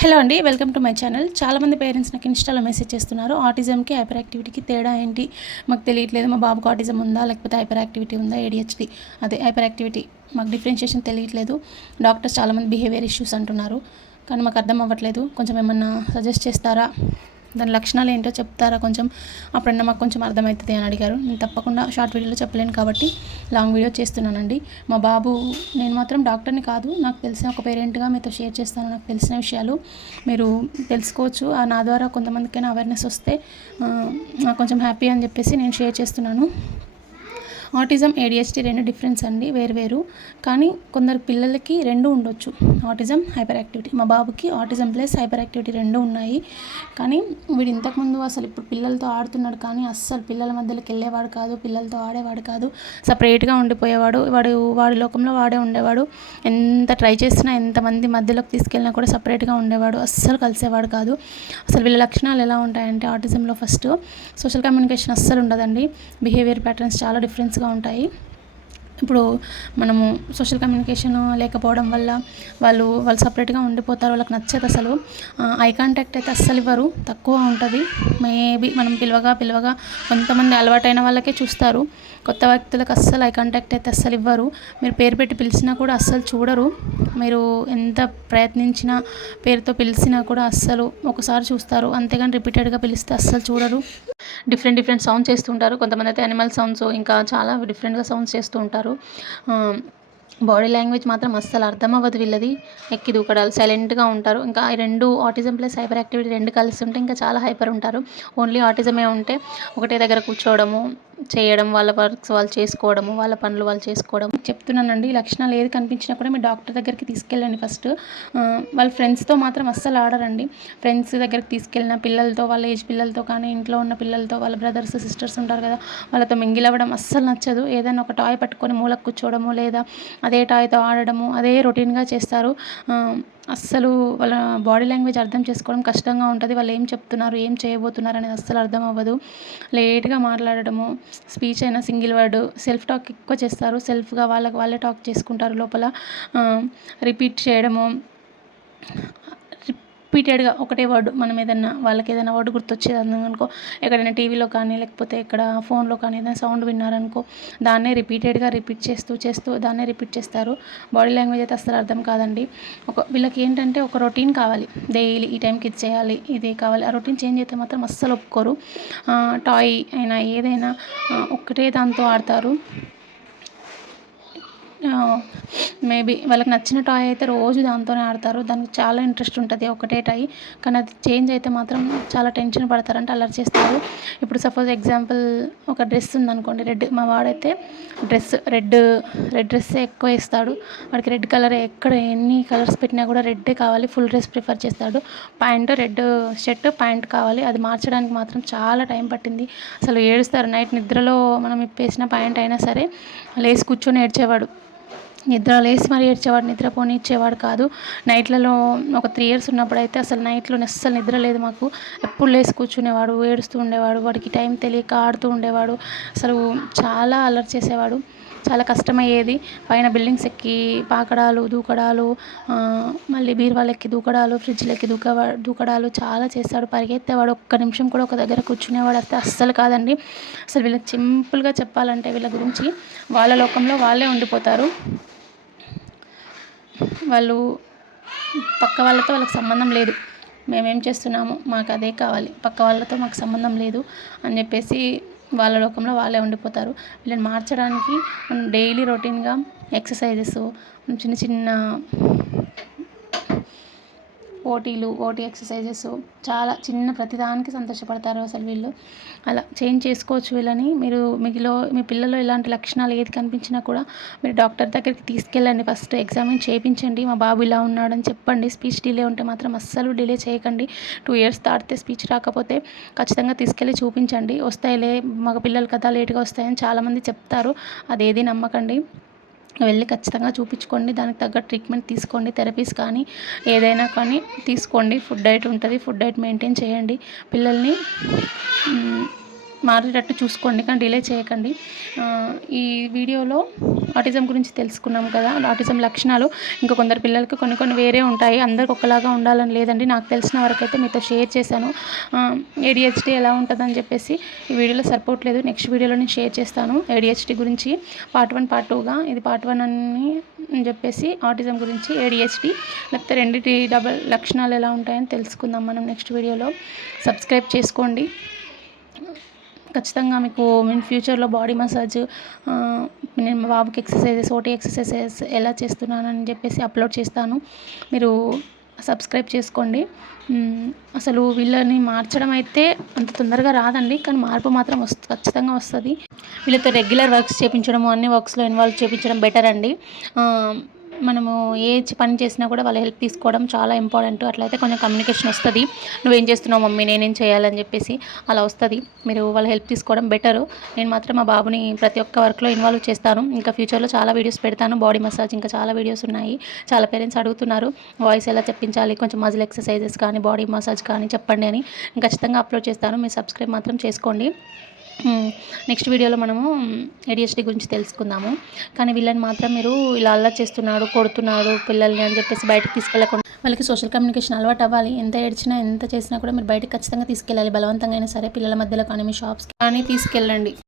Hello అండి, welcome to my channel. చాలామంది parents నాకు ఇన్స్టాలో మెసేజ్ చేస్తున్నారు, ఆటిజంకి హైపర్ యాక్టివిటీకి తేడా ఏంటి మాకు తెలియట్లేదు, మా బాబుకు ఆటిజం ఉందా లేకపోతే హైపర్ యాక్టివిటీ ఉందా, ఏడిహెచ్డి అదే హైపర్ యాక్టివిటీ మాకు డిఫరెన్షియేషన్ తెలియట్లేదు. డాక్టర్స్ చాలామంది బిహేవియర్ ఇష్యూస్ అంటున్నారు, కానీ మాకు అర్థం అవ్వట్లేదు. కొంచెం ఏమన్నా సజెస్ట్ చేస్తారా, దాని లక్షణాలు ఏంటో చెప్తారా కొంచెం, అప్పుడన్నా మాకు కొంచెం అర్థమవుతుంది అని అడిగారు. నేను తప్పకుండా షార్ట్ వీడియోలో చెప్పలేను కాబట్టి లాంగ్ వీడియో చేస్తున్నానండి. మా బాబు, నేను మాత్రం డాక్టర్ని కాదు, నాకు తెలిసిన ఒక పేరెంట్గా మీతో షేర్ చేస్తాను. నాకు తెలిసిన విషయాలు మీరు తెలుసుకోవచ్చు, నా ద్వారా కొంతమందికైనా అవేర్నెస్ వస్తే నాకు కొంచెం హ్యాపీ అని చెప్పేసి నేను షేర్ చేస్తున్నాను. ఆటిజం, ఏడిహెచ్డి రెండు డిఫరెన్స్ అండి, వేరు. కానీ కొందరు పిల్లలకి రెండు ఉండొచ్చు, ఆటిజం, హైపర్ యాక్టివిటీ. మా బాబుకి ఆటిజం ప్లస్ హైపర్ యాక్టివిటీ రెండు ఉన్నాయి. కానీ వీడు ఇంతకుముందు అసలు ఇప్పుడు పిల్లలతో ఆడుతున్నాడు, కానీ అస్సలు పిల్లల మధ్యలోకి వెళ్ళేవాడు కాదు, పిల్లలతో ఆడేవాడు కాదు, సపరేట్గా ఉండిపోయేవాడు. వాడి లోకంలో వాడే ఉండేవాడు. ఎంత ట్రై చేసినా, ఎంతమంది మధ్యలోకి తీసుకెళ్ళినా కూడా సపరేట్గా ఉండేవాడు, అస్సలు కలిసేవాడు కాదు. అసలు వీళ్ళ లక్షణాలు ఎలా ఉంటాయంటే, ఆటిజంలో ఫస్ట్ సోషల్ కమ్యూనికేషన్ అస్సలు ఉండదండి. బిహేవియర్ ప్యాటర్న్స్ చాలా డిఫరెన్స్గా ఉంటాయి. ఇప్పుడు మనము సోషల్ కమ్యూనికేషన్ లేకపోవడం వల్ల వాళ్ళు సపరేట్గా ఉండిపోతారు, వాళ్ళకి నచ్చదు అసలు. ఐ కాంటాక్ట్ అయితే అస్సలు ఇవ్వరు, తక్కువ ఉంటుంది. మేబీ మనం పిలవగా కొంతమంది అలవాటైన వాళ్ళకే చూస్తారు, కొత్త వ్యక్తులకు అస్సలు ఐ కాంటాక్ట్ అయితే అస్సలు ఇవ్వరు. మీరు పేరు పెట్టి పిలిచినా కూడా అస్సలు చూడరు. మీరు ఎంత ప్రయత్నించినా, పేరుతో పిలిచినా కూడా అస్సలు ఒకసారి చూస్తారు, అంతేగాని రిపీటెడ్గా పిలిస్తే అస్సలు చూడరు. డిఫరెంట్ సౌండ్స్ చేస్తుంటారు. కొంతమంది అయితే యానిమల్ సౌండ్స్, ఇంకా చాలా డిఫరెంట్గా సౌండ్స్ చేస్తూ ఉంటారు. బాడీ లాంగ్వేజ్ మాత్రం అస్సలు అర్థం అవ్వదు వీళ్ళది. ఎక్కి దూకడాలు, సైలెంట్గా ఉంటారు. ఇంకా ఈ రెండు, ఆటిజం ప్లస్ హైపర్ యాక్టివిటీ రెండు కలిసి ఉంటే ఇంకా చాలా హైపర్ ఉంటారు. ఓన్లీ ఆటిజమే ఉంటే ఒకటే దగ్గర కూర్చోవడము, చేయడం, వాళ్ళ వర్క్స్ వాళ్ళు చేసుకోవడము, వాళ్ళ పనులు వాళ్ళు చేసుకోవడం. చెప్తున్నానండి, ఈ లక్షణాలు ఏది కనిపించినా కూడా మీ డాక్టర్ దగ్గరికి తీసుకెళ్ళండి ఫస్ట్. వాళ్ళ ఫ్రెండ్స్తో మాత్రం అస్సలు ఆడరండి. ఫ్రెండ్స్ దగ్గరికి తీసుకెళ్ళిన పిల్లలతో, వాళ్ళ ఏజ్ పిల్లలతో కానీ, ఇంట్లో ఉన్న పిల్లలతో, వాళ్ళ బ్రదర్స్ సిస్టర్స్ ఉంటారు కదా, వాళ్ళతో మింగిల్ అవ్వడం అస్సలు నచ్చదు. ఏదైనా ఒక టాయ్ పట్టుకొని మూలకు కూర్చోవడము, లేదా అదే టాయ్తో ఆడడము, అదే రొటీన్గా చేస్తారు. అస్సలు వాళ్ళ బాడీ లాంగ్వేజ్ అర్థం చేసుకోవడం కష్టంగా ఉంటుంది. వాళ్ళు ఏం చెప్తున్నారు, ఏం చేయబోతున్నారు అనేది అస్సలు అర్థం అవ్వదు. లేట్గా మాట్లాడడము, స్పీచ్ అయినా సింగిల్ వర్డ్, సెల్ఫ్ టాక్ ఎక్కువ చేస్తారు. సెల్ఫ్గా వాళ్ళే టాక్ చేసుకుంటారు లోపల. రిపీట్ చేయడము, రిపీటెడ్గా ఒకటే వర్డ్, మనం వాళ్ళకి ఏదైనా వర్డ్ గుర్తొచ్చేది అనుకో, ఎక్కడైనా టీవీలో కానీ లేకపోతే ఇక్కడ ఫోన్లో కానీ ఏదైనా సౌండ్ విన్నారనుకో, దాన్నే రిపీటెడ్గా రిపీట్ చేస్తూ దాన్నే రిపీట్ చేస్తారు. బాడీ లాంగ్వేజ్ అయితే అస్సలు అర్థం కాదండి. వీళ్ళకి ఏంటంటే ఒక రొటీన్ కావాలి, డైలీ ఈ టైంకి ఇది చేయాలి, ఇదే కావాలి. ఆ రొటీన్ చేంజ్ అయితే మాత్రం అస్సలు ఒప్పుకోరు. టాయ్ అయినా ఏదైనా ఒక్కటే దాంతో ఆడతారు. మేబీ వాళ్ళకి నచ్చిన టాయ్ అయితే రోజు దాంతోనే ఆడతారు, దానికి చాలా ఇంట్రెస్ట్ ఉంటుంది ఒకటే టాయ్. కానీ అది చేంజ్ అయితే మాత్రం చాలా టెన్షన్ పడతారు, అంటే అల్లరి చేస్తారు. ఇప్పుడు సపోజ్ ఎగ్జాంపుల్, ఒక డ్రెస్ ఉందనుకోండి, రెడ్, మా వాడైతే రెడ్ డ్రెస్సే ఎక్కువ వేస్తాడు. వాడికి రెడ్ కలరే, ఎక్కడ ఎన్ని కలర్స్ పెట్టినా కూడా రెడ్డే కావాలి, ఫుల్ డ్రెస్ ప్రిఫర్ చేస్తాడు. ప్యాంటు రెడ్ షర్ట్, ప్యాంట్ కావాలి. అది మార్చడానికి మాత్రం చాలా టైం పట్టింది. అసలు ఏడుస్తారు, నైట్ నిద్రలో మనం ఇప్పేసిన ప్యాంట్ అయినా సరే లేచి కూర్చొని ఏడ్చేవాడు. నిద్ర లేసి మరీ ఏడ్చేవాడు, నిద్రపోనిచ్చేవాడు కాదు. నైట్లలో ఒక 3 years ఉన్నప్పుడు అయితే అసలు నైట్లో అస్సలు నిద్ర లేదు మాకు. ఎప్పుడు లేసి కూర్చునేవాడు, ఏడుస్తూ ఉండేవాడు, వాడికి టైం తెలియక ఆడుతూ ఉండేవాడు. అసలు చాలా అల్లరి చేసేవాడు, చాలా కష్టమయ్యేది. పైన బిల్డింగ్స్ ఎక్కి పాకడాలు, దూకడాలు, మళ్ళీ బీరువాలెక్కి దూకడాలు, ఫ్రిడ్జ్లెక్కి దూకడాలు చాలా చేస్తాడు. పరిగెత్తేవాడు, ఒక్క నిమిషం కూడా ఒక దగ్గర కూర్చునేవాడు అయితే అస్సలు కాదండి. అసలు వీళ్ళకి సింపుల్గా చెప్పాలంటే, వీళ్ళ గురించి వాళ్ళ లోకంలో వాళ్ళే ఉండిపోతారు. వాళ్ళకు వాళ్ళకి సంబంధం లేదు, మేమేం చేస్తున్నాము మాకు అదే కావాలి, పక్క వాళ్ళతో మాకు సంబంధం లేదు అని చెప్పేసి వాళ్ళ లోకంలో వాళ్ళే ఉండిపోతారు. వీళ్ళని మార్చడానికి మనం డైలీ రొటీన్గా ఎక్సర్సైజెస్, చిన్న ఓటీ ఎక్సర్సైజెస్, చాలా చిన్న ప్రతిదానికి సంతోషపడతారు అసలు వీళ్ళు. అలా చేంజ్ చేసుకోవచ్చు వీళ్ళని. మీ పిల్లలో ఇలాంటి లక్షణాలు ఏది కనిపించినా కూడా మీరు డాక్టర్ దగ్గరికి తీసుకెళ్ళండి. ఫస్ట్ ఎగ్జామిన్ చేయించండి, మా బాబు ఇలా ఉన్నాడని చెప్పండి. స్పీచ్ డిలే ఉంటే మాత్రం అస్సలు డిలే చేయకండి. 2 years దాటితే స్పీచ్ రాకపోతే ఖచ్చితంగా తీసుకెళ్ళి చూపించండి. వస్తాయిలే, మగ పిల్లలు కదా లేట్గా వస్తాయని చాలామంది చెప్తారు, అదేది నమ్మకండి. వెళ్ళి ఖచ్చితంగా చూపించుకోండి, దానికి తగ్గ ట్రీట్మెంట్ తీసుకోండి. థెరపీస్ కానీ ఏదైనా కానీ తీసుకోండి. ఫుడ్ డైట్ ఉంటుంది, ఫుడ్ డైట్ మెయింటైన్ చేయండి. పిల్లల్ని మారేటట్టు చూసుకోండి, కానీ డిలే చేయకండి. ఈ వీడియోలో ఆటిజం గురించి తెలుసుకున్నాం కదా. ఆటిజం లక్షణాలు ఇంకా కొందరు పిల్లలకి కొన్ని వేరే ఉంటాయి. అందరికి ఒకలాగా ఉండాలని లేదండి. నాకు తెలిసిన వరకైతే మీతో షేర్ చేశాను. ADHD ఎలా ఉంటుందని చెప్పేసి ఈ వీడియోలో సరిపోవట్లేదు. నెక్స్ట్ వీడియోలో నేను షేర్ చేస్తాను ADHD గురించి పార్ట్ 1 పార్ట్ 2గా. ఇది పార్ట్ 1 అని చెప్పేసి ఆటిజం గురించి ADHD లేకపోతే రెండిటి డబల్ లక్షణాలు ఎలా ఉంటాయని తెలుసుకుందాం మనం నెక్స్ట్ వీడియోలో. సబ్స్క్రైబ్ చేసుకోండి. ఖచ్చితంగా మీకు నేను ఫ్యూచర్లో బాడీ మసాజ్, నేను మా బాబుకి ఎక్సర్సైజెస్, ఓటీ ఎక్సర్సైజెస్ ఎలా చేస్తున్నానని చెప్పేసి అప్లోడ్ చేస్తాను. మీరు సబ్స్క్రైబ్ చేసుకోండి. అసలు వీళ్ళని మార్చడం అయితే అంత తొందరగా రాదండి, కానీ మార్పు మాత్రం ఖచ్చితంగా వస్తుంది. వీళ్ళతో రెగ్యులర్ వర్క్స్ చేయించడము, అన్ని వర్క్స్లో ఇన్వాల్వ్ చేయించడం బెటర్ అండి. మనము ఏ పని చేసినా కూడా వాళ్ళ హెల్ప్ తీసుకోవడం చాలా ఇంపార్టెంట్. అట్లయితే కొంచెం కమ్యూనికేషన్ వస్తుంది. నువ్వేం చేస్తున్నావు మమ్మీ, నేనేం చేయాలని చెప్పేసి అలా వస్తుంది. మీరు వాళ్ళ హెల్ప్ తీసుకోవడం బెటరు. నేను మాత్రం మా బాబుని ప్రతి ఒక్క వర్క్లో ఇన్వాల్వ్ చేస్తాను. ఇంకా ఫ్యూచర్లో చాలా వీడియోస్ పెడతాను. బాడీ మసాజ్ ఇంకా చాలా వీడియోస్ ఉన్నాయి. చాలా పేరెంట్స్ అడుగుతున్నారు వాయిస్ ఎలా చెప్పించాలి, కొంచెం మజిల్ ఎక్సర్సైజెస్ కానీ బాడీ మసాజ్ కానీ చెప్పండి అని. ఖచ్చితంగా అప్లోడ్ చేస్తాను. మీరు సబ్స్క్రైబ్ మాత్రం చేసుకోండి. నెక్స్ట్ వీడియోలో మనము ADHD గురించి తెలుసుకుందాము. కానీ వీళ్ళని మాత్రం మీరు ఇలా అల్లరి చేస్తున్నాడు, కొడుతున్నాడు పిల్లల్ని అని చెప్పేసి బయటకు తీసుకెళ్ళకుండా, వాళ్ళకి సోషల్ కమ్యూనికేషన్ అలవాటు అవ్వాలి. ఎంత ఏడ్చినా ఎంత చేసినా కూడా మీరు బయటకు ఖచ్చితంగా తీసుకెళ్ళాలి. బలవంతంగా అయినా సరే పిల్లల మధ్యలో కానీ మీ షాప్స్ కానీ తీసుకెళ్ళండి.